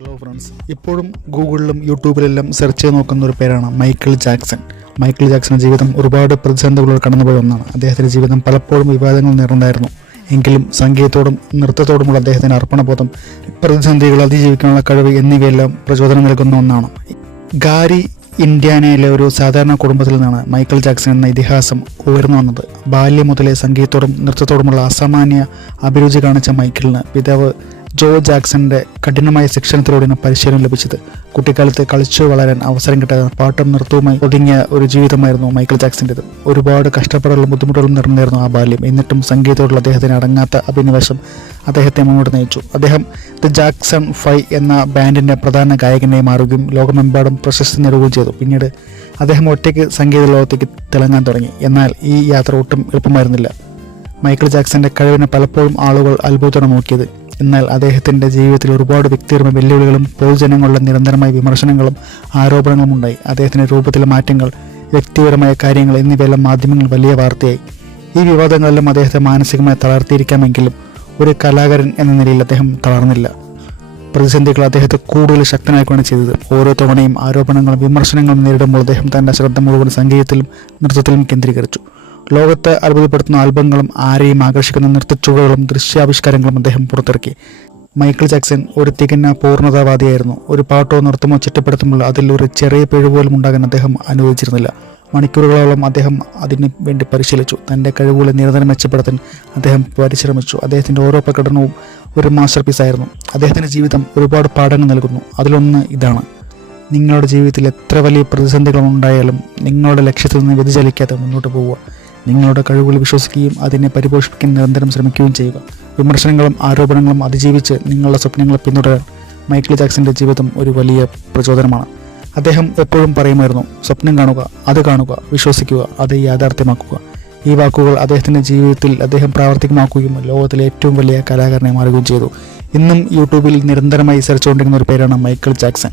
Hello friends, ഇപ്പോഴും ഗൂഗിളിലും യൂട്യൂബിലെല്ലാം search ചെയ്ത് നോക്കുന്ന ഒരു പേരാണ് മൈക്കിൾ ജാക്സൺ. മൈക്കിൾ ജാക്സന്റെ ജീവിതം ഒരുപാട് പ്രതിസന്ധികളോട് കടന്നുപോയ ഒന്നാണ്. അദ്ദേഹത്തിൻ്റെ ജീവിതം പലപ്പോഴും വിവാദങ്ങൾ നിറഞ്ഞായിരുന്നു. എങ്കിലും സംഗീതത്തോടും നൃത്തത്തോടുമുള്ള അദ്ദേഹത്തിൻ്റെ അർപ്പണബോധം, പ്രതിസന്ധികൾ അതിജീവിക്കാനുള്ള കഴിവ് എന്നിവയെല്ലാം പ്രചോദനം നൽകുന്ന ഒന്നാണ്. ഗാരി, ഇന്ത്യാനയിലെ ഒരു സാധാരണ കുടുംബത്തിൽ നിന്നാണ് മൈക്കിൾ ജാക്സൺ എന്ന ഇതിഹാസം ഉയർന്നു വന്നത്. ബാല്യം മുതലേ സംഗീതത്തോടും നൃത്തത്തോടുമുള്ള അസാമാന്യ അഭിരുചി കാണിച്ച മൈക്കിളിന് പിതാവ് ജോ ജാക്സന്റെ കഠിനമായ ശിക്ഷണത്തിലൂടെയാണ് പരിശീലനം ലഭിച്ചത്. കുട്ടിക്കാലത്ത് കളിച്ചു വളരാൻ അവസരം കിട്ടാതെ പാട്ടും നൃത്തവുമായി ഒതുങ്ങിയ ഒരു ജീവിതമായിരുന്നു മൈക്കിൾ ജാക്സന്റേത്. ഒരുപാട് കഷ്ടപ്പാടുകളും ബുദ്ധിമുട്ടുകളും നിറഞ്ഞായിരുന്നു ആ ബാല്യം. എന്നിട്ടും സംഗീതത്തോടുള്ള അദ്ദേഹത്തിന് അടങ്ങാത്ത അഭിനിവേശം അദ്ദേഹത്തെ മുന്നോട്ട് നയിച്ചു. അദ്ദേഹം ദ ജാക്സൺ 5 എന്ന ബാൻഡിന്റെ പ്രധാന ഗായകനായി മാറുകയും ലോകമെമ്പാടും പ്രശസ്തി നേടുകയും ചെയ്തു. പിന്നീട് അദ്ദേഹം ഒറ്റയ്ക്ക് സംഗീത ലോകത്തേക്ക് തിളങ്ങാൻ തുടങ്ങി. എന്നാൽ ഈ യാത്ര ഒട്ടും എളുപ്പമായിരുന്നില്ല. മൈക്കിൾ ജാക്സന്റെ കഴിവിനെ പലപ്പോഴും ആളുകൾ അത്ഭുതത്തോടെ നോക്കിയത്. എന്നാൽ അദ്ദേഹത്തിൻ്റെ ജീവിതത്തിൽ ഒരുപാട് വ്യക്തിപരമായ വെല്ലുവിളികളും പൊതുജനങ്ങളുടെ നിരന്തരമായ വിമർശനങ്ങളും ആരോപണങ്ങളും ഉണ്ടായി. അദ്ദേഹത്തിൻ്റെ രൂപത്തിലെ മാറ്റങ്ങൾ, വ്യക്തിപരമായ കാര്യങ്ങൾ എന്നിവയെല്ലാം മാധ്യമങ്ങൾ വലിയ വാർത്തയായി. ഈ വിവാദങ്ങളെല്ലാം അദ്ദേഹത്തെ മാനസികമായി തളർത്തിയിരിക്കാമെങ്കിലും ഒരു കലാകാരൻ എന്ന നിലയിൽ അദ്ദേഹം തളർന്നില്ല. പ്രതിസന്ധികൾ അദ്ദേഹത്തെ കൂടുതൽ ശക്തനാക്കുകയാണ് ചെയ്തത്. ഓരോ തവണയും ആരോപണങ്ങളും വിമർശനങ്ങളും നേരിടുമ്പോൾ അദ്ദേഹം തൻ്റെ ശ്രദ്ധ മുഴുവൻ സംഗീതത്തിലും നൃത്തത്തിലും കേന്ദ്രീകരിച്ചു. ലോകത്തെ അത്ഭുതപ്പെടുത്തുന്ന ആൽബങ്ങളും ആരെയും ആകർഷിക്കുന്ന നൃത്തച്ചുവടുകളും ദൃശ്യാവിഷ്കാരങ്ങളും അദ്ദേഹം പുറത്തിറക്കി. മൈക്കിൾ ജാക്സൺ ഒരു തികഞ്ഞ പൂർണ്ണതാവാദിയായിരുന്നു. ഒരു പാട്ടോ നൃത്തമോ ചിട്ടപ്പെടുത്തുമ്പോൾ അതിൽ ഒരു ചെറിയ പിഴവ് പോലും ഉണ്ടാകാൻ അദ്ദേഹം അനുവദിച്ചിരുന്നില്ല. മണിക്കൂറുകളോളം അദ്ദേഹം അതിനു വേണ്ടി പരിശീലിച്ചു. തൻ്റെ കഴിവുകളെ നിരന്തരം മെച്ചപ്പെടുത്താൻ അദ്ദേഹം പരിശ്രമിച്ചു. അദ്ദേഹത്തിൻ്റെ ഓരോ പ്രകടനവും ഒരു മാസ്റ്റർ പീസായിരുന്നു. അദ്ദേഹത്തിൻ്റെ ജീവിതം ഒരുപാട് പാഠങ്ങൾ നൽകുന്നു. അതിലൊന്ന് ഇതാണ്: നിങ്ങളുടെ ജീവിതത്തിൽ എത്ര വലിയ പ്രതിസന്ധികൾ ഉണ്ടായാലും നിങ്ങളുടെ ലക്ഷ്യത്തിൽ നിന്ന് വ്യതിചലിക്കാതെ മുന്നോട്ട് പോവുക. നിങ്ങളുടെ കഴിവുകൾ വിശ്വസിക്കുകയും അതിനെ പരിപോഷിപ്പിക്കാൻ നിരന്തരം ശ്രമിക്കുകയും ചെയ്യുക. വിമർശനങ്ങളും ആരോപണങ്ങളും അതിജീവിച്ച് നിങ്ങളുടെ സ്വപ്നങ്ങളെ പിന്തുടരാൻ മൈക്കിൾ ജാക്സന്റെ ജീവിതം ഒരു വലിയ പ്രചോദനമാണ്. അദ്ദേഹം എപ്പോഴും പറയുമായിരുന്നു, സ്വപ്നം കാണുക, അത് കാണുക, വിശ്വസിക്കുക, അത് യാഥാർത്ഥ്യമാക്കുക. ഈ വാക്കുകൾ അദ്ദേഹത്തിൻ്റെ ജീവിതത്തിൽ അദ്ദേഹം പ്രാവർത്തികമാക്കുകയും ലോകത്തിലെ ഏറ്റവും വലിയ കലാകാരനെ മാറുകയും ചെയ്തു. ഇന്നും യൂട്യൂബിൽ നിരന്തരമായി സെർച്ച് കൊണ്ടിരിക്കുന്ന ഒരു പേരാണ് മൈക്കിൾ ജാക്സൺ.